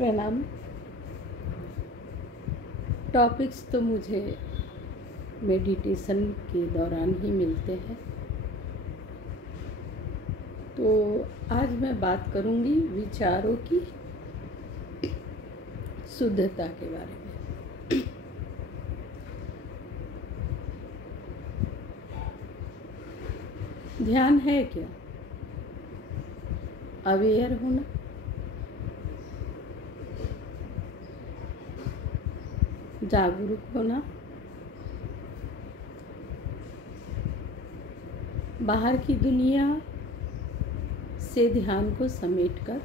प्रणाम। टॉपिक्स तो मुझे मेडिटेशन के दौरान ही मिलते हैं, तो आज मैं बात करूंगी विचारों की शुद्धता के बारे में। ध्यान है क्या? अवेयर होना, जागरूक होना, बाहर की दुनिया से ध्यान को समेटकर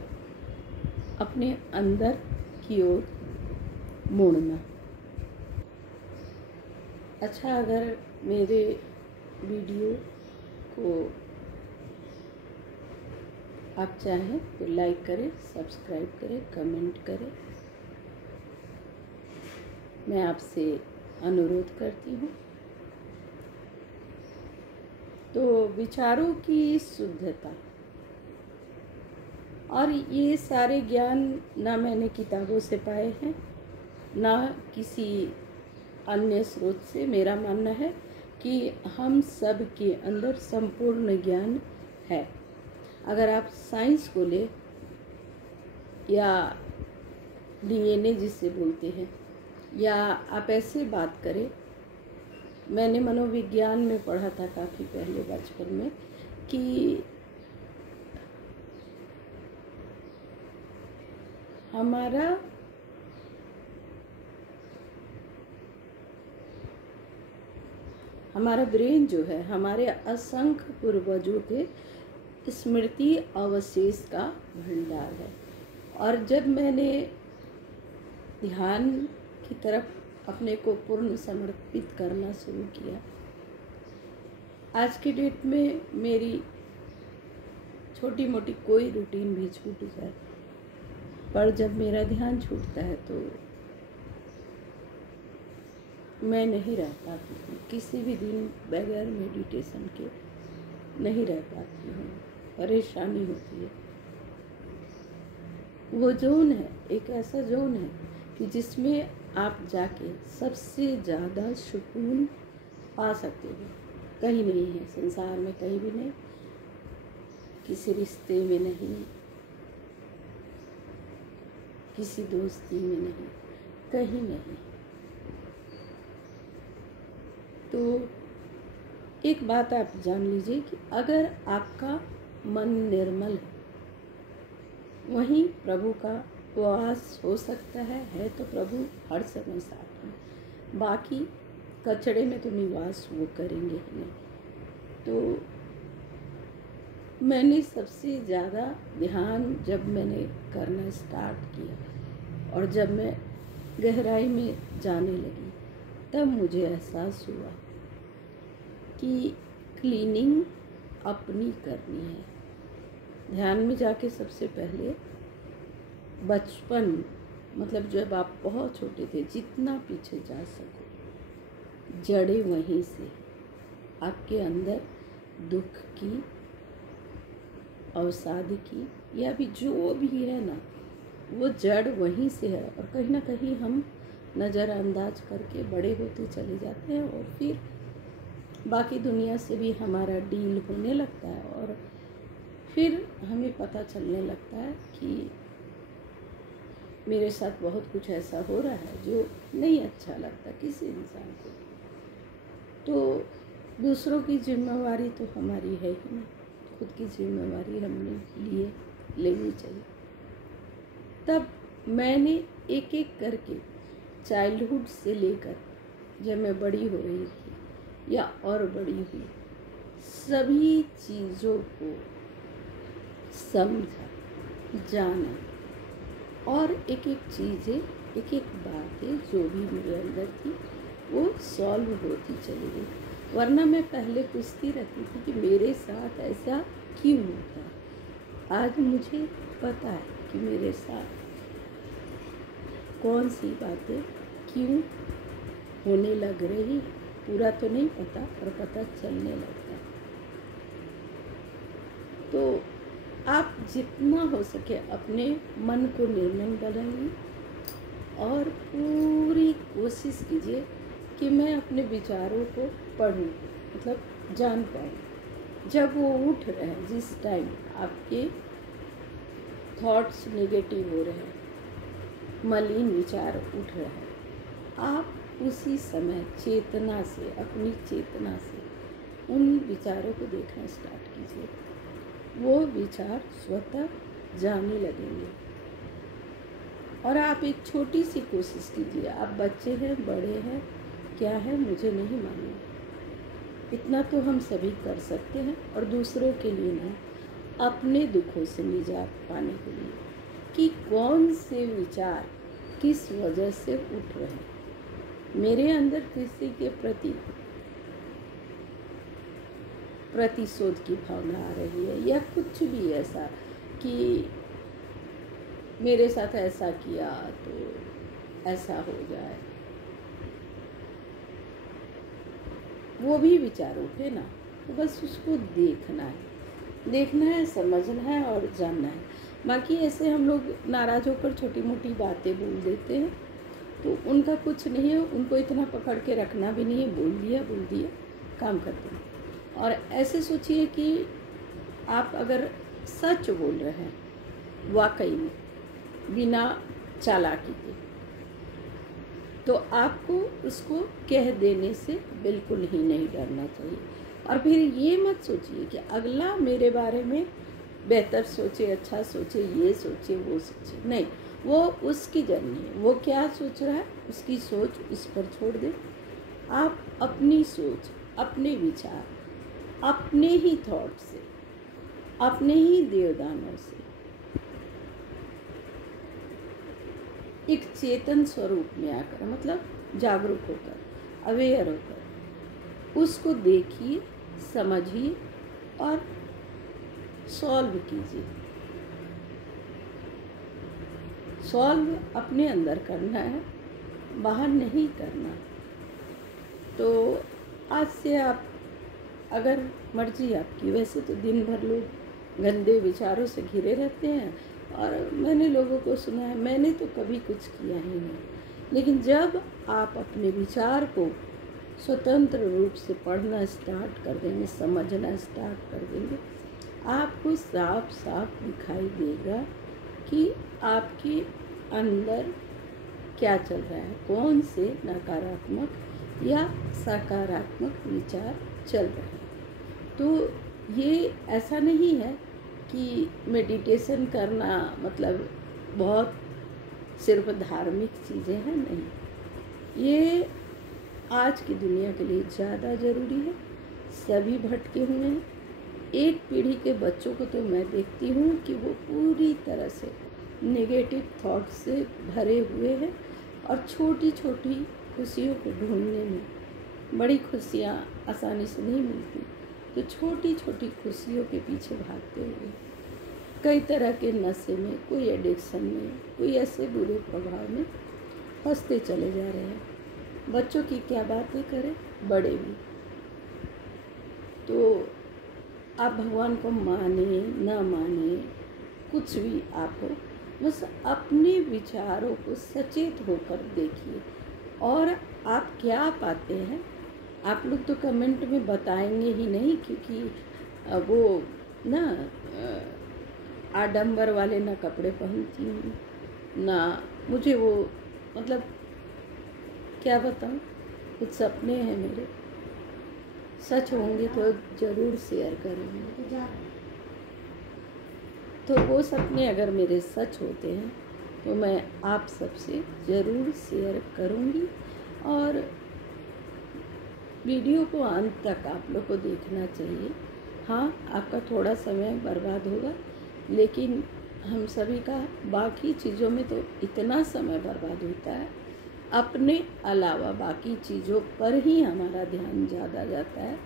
अपने अंदर की ओर मोड़ना। अच्छा, अगर मेरे वीडियो को आप चाहें तो लाइक करें, सब्सक्राइब करें, कमेंट करें, मैं आपसे अनुरोध करती हूँ। तो विचारों की शुद्धता, और ये सारे ज्ञान ना मैंने किताबों से पाए हैं ना किसी अन्य स्रोत से। मेरा मानना है कि हम सब के अंदर संपूर्ण ज्ञान है। अगर आप साइंस को ले या डीएनए जिसे बोलते हैं, या आप ऐसे बात करें, मैंने मनोविज्ञान में पढ़ा था काफ़ी पहले बचपन में कि हमारा ब्रेन जो है हमारे असंख्य पूर्वजों के स्मृति अवशेष का भंडार है। और जब मैंने ध्यान की तरफ अपने को पूर्ण समर्पित करना शुरू किया, आज के डेट में मेरी छोटी मोटी कोई रूटीन भी छूट जाए, पर जब मेरा ध्यान छूटता है तो मैं नहीं रह पाती हूँ। किसी भी दिन बगैर मेडिटेशन के नहीं रह पाती हूँ, परेशानी होती है। वो जोन है, एक ऐसा जोन है कि जिसमें आप जाके सबसे ज़्यादा सुकून पा सकते हो। कहीं नहीं है संसार में, कहीं भी नहीं, किसी रिश्ते में नहीं, किसी दोस्ती में नहीं, कहीं नहीं। तो एक बात आप जान लीजिए कि अगर आपका मन निर्मल है, वहीं प्रभु का वास हो सकता है तो प्रभु हर समय साथ में। बाकी कचड़े में तो निवास वो करेंगे ही नहीं। तो मैंने सबसे ज़्यादा ध्यान जब मैंने करना स्टार्ट किया और जब मैं गहराई में जाने लगी, तब मुझे एहसास हुआ कि क्लीनिंग अपनी करनी है। ध्यान में जाके सबसे पहले बचपन, मतलब जब आप बहुत छोटे थे, जितना पीछे जा सको, जड़ें वहीं से आपके अंदर दुख की, अवसाद की, या भी जो भी है ना, वो जड़ वहीं से है। और कहीं ना कहीं हम नज़रअंदाज करके बड़े होते चले जाते हैं और फिर बाकी दुनिया से भी हमारा डील होने लगता है, और फिर हमें पता चलने लगता है कि मेरे साथ बहुत कुछ ऐसा हो रहा है जो नहीं अच्छा लगता किसी इंसान को। तो दूसरों की जिम्मेवारी तो हमारी है ही नहीं, खुद की जिम्मेवारी हमने लेनी चाहिए। तब मैंने एक एक करके चाइल्डहुड से लेकर जब मैं बड़ी हो रही थी या और बड़ी हुई, सभी चीज़ों को समझा, जाना, और एक एक चीज़ें, एक एक बातें जो भी मेरे अंदर थी वो सॉल्व होती चली गई। वरना मैं पहले पूछती रहती थी कि मेरे साथ ऐसा क्यों होता है। आज मुझे पता है कि मेरे साथ कौन सी बातें क्यों होने लग रही। पूरा तो नहीं पता, पर पता चलने लगता है। तो आप जितना हो सके अपने मन को निर्मल बनाइए और पूरी कोशिश कीजिए कि मैं अपने विचारों को पढूं, मतलब जान पाऊँ। जब वो उठ रहे हैं, जिस टाइम आपके थॉट्स नेगेटिव हो रहे हैं, मलिन विचार उठ रहे हैं, आप उसी समय चेतना से, अपनी चेतना से उन विचारों को देखना स्टार्ट कीजिए। वो विचार स्वतः जाने लगेंगे। और आप एक छोटी सी कोशिश कीजिए। आप बच्चे हैं, बड़े हैं, क्या है मुझे नहीं मालूम, इतना तो हम सभी कर सकते हैं, और दूसरों के लिए नहीं, अपने दुखों से निजात पाने के लिए, कि कौन से विचार किस वजह से उठ रहे हैं। मेरे अंदर किसी के प्रति प्रतिशोध की भावना आ रही है, या कुछ भी ऐसा कि मेरे साथ ऐसा किया तो ऐसा हो जाए, वो भी विचार उठे ना, तो बस उसको देखना है, समझना है और जानना है। बाकी ऐसे हम लोग नाराज़ होकर छोटी मोटी बातें बोल देते हैं, तो उनका कुछ नहीं है, उनको इतना पकड़ के रखना भी नहीं है, बोल दिया काम करते हैं। और ऐसे सोचिए कि आप अगर सच बोल रहे हैं वाकई में, बिना चालाकी के, तो आपको उसको कह देने से बिल्कुल ही नहीं डरना चाहिए। और फिर ये मत सोचिए कि अगला मेरे बारे में बेहतर सोचे, अच्छा सोचे, ये सोचे, वो सोचे, नहीं, वो उसकी जर्नी है, वो क्या सोच रहा है उसकी सोच उस पर छोड़ दे। आप अपनी सोच, अपने विचार, अपने ही थॉट से, अपने ही देवदानों से एक चेतन स्वरूप में आकर, मतलब जागरूक होकर, अवेयर होकर उसको देखिए, समझिए और सॉल्व कीजिए। सॉल्व अपने अंदर करना है, बाहर नहीं करना। तो आज से आप, अगर मर्जी आपकी, वैसे तो दिन भर लोग गंदे विचारों से घिरे रहते हैं, और मैंने लोगों को सुना है, मैंने तो कभी कुछ किया ही नहीं, लेकिन जब आप अपने विचार को स्वतंत्र रूप से पढ़ना स्टार्ट कर देंगे, समझना स्टार्ट कर देंगे, आपको साफ साफ दिखाई देगा कि आपके अंदर क्या चल रहा है, कौन से नकारात्मक या सकारात्मक विचार चल रहे हैं। तो ये ऐसा नहीं है कि मेडिटेशन करना मतलब बहुत सिर्फ धार्मिक चीज़ें हैं, नहीं, ये आज की दुनिया के लिए ज़्यादा ज़रूरी है। सभी भटके हुए हैं। एक पीढ़ी के बच्चों को तो मैं देखती हूँ कि वो पूरी तरह से नेगेटिव थॉट से भरे हुए हैं, और छोटी छोटी खुशियों को ढूंढने में, बड़ी खुशियाँ आसानी से नहीं मिलती, तो छोटी छोटी खुशियों के पीछे भागते हुए कई तरह के नशे में, कोई एडिक्शन में, कोई ऐसे बुरे प्रभाव में फंसते चले जा रहे हैं। बच्चों की क्या बातें करें, बड़े भी। तो आप भगवान को माने न माने, कुछ भी आप हो, बस अपने विचारों को सचेत होकर देखिए, और आप क्या पाते हैं। आप लोग तो कमेंट में बताएंगे ही नहीं, क्योंकि वो ना आडंबर वाले ना कपड़े पहनती हूँ, ना मुझे वो, मतलब क्या बताऊँ, कुछ सपने हैं मेरे, सच होंगे तो ज़रूर शेयर करूँगी। तो वो सपने अगर मेरे सच होते हैं तो मैं आप सबसे ज़रूर शेयर करूँगी, और वीडियो को अंत तक आप लोग को देखना चाहिए। हाँ, आपका थोड़ा समय बर्बाद होगा, लेकिन हम सभी का बाकी चीज़ों में तो इतना समय बर्बाद होता है, अपने अलावा बाकी चीज़ों पर ही हमारा ध्यान ज़्यादा जाता है।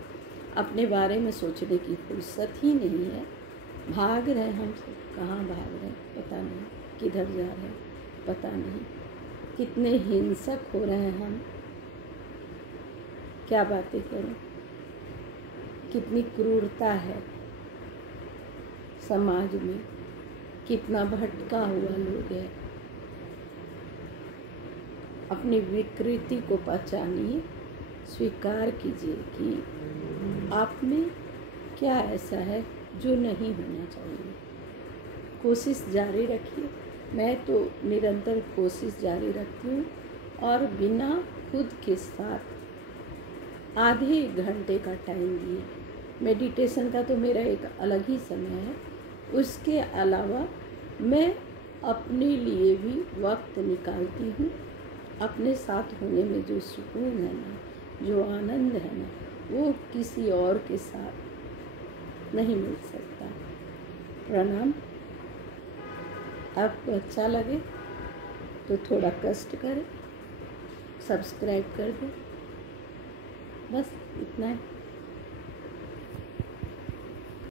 अपने बारे में सोचने की फुर्सत ही नहीं है। भाग रहे हम सब, कहाँ भाग रहे हैं पता नहीं, किधर जा रहे हैं पता नहीं, कितने हिंसक हो रहे हैं हम, क्या बातें करूं, कितनी क्रूरता है, समाज में कितना भटका हुआ लोग है। अपनी विकृति को पहचानिए, स्वीकार कीजिए कि आप में क्या ऐसा है जो नहीं होना चाहिए। कोशिश जारी रखिए। मैं तो निरंतर कोशिश जारी रखती हूँ और बिना खुद के साथ आधे घंटे का टाइम दिए, मेडिटेशन का तो मेरा एक अलग ही समय है, उसके अलावा मैं अपने लिए भी वक्त निकालती हूँ। अपने साथ होने में जो सुकून है ना, जो आनंद है ना, वो किसी और के साथ नहीं मिल सकता। प्रणाम। आपको अच्छा लगे तो थोड़ा कष्ट करें, सब्सक्राइब कर दें, बस इतना है।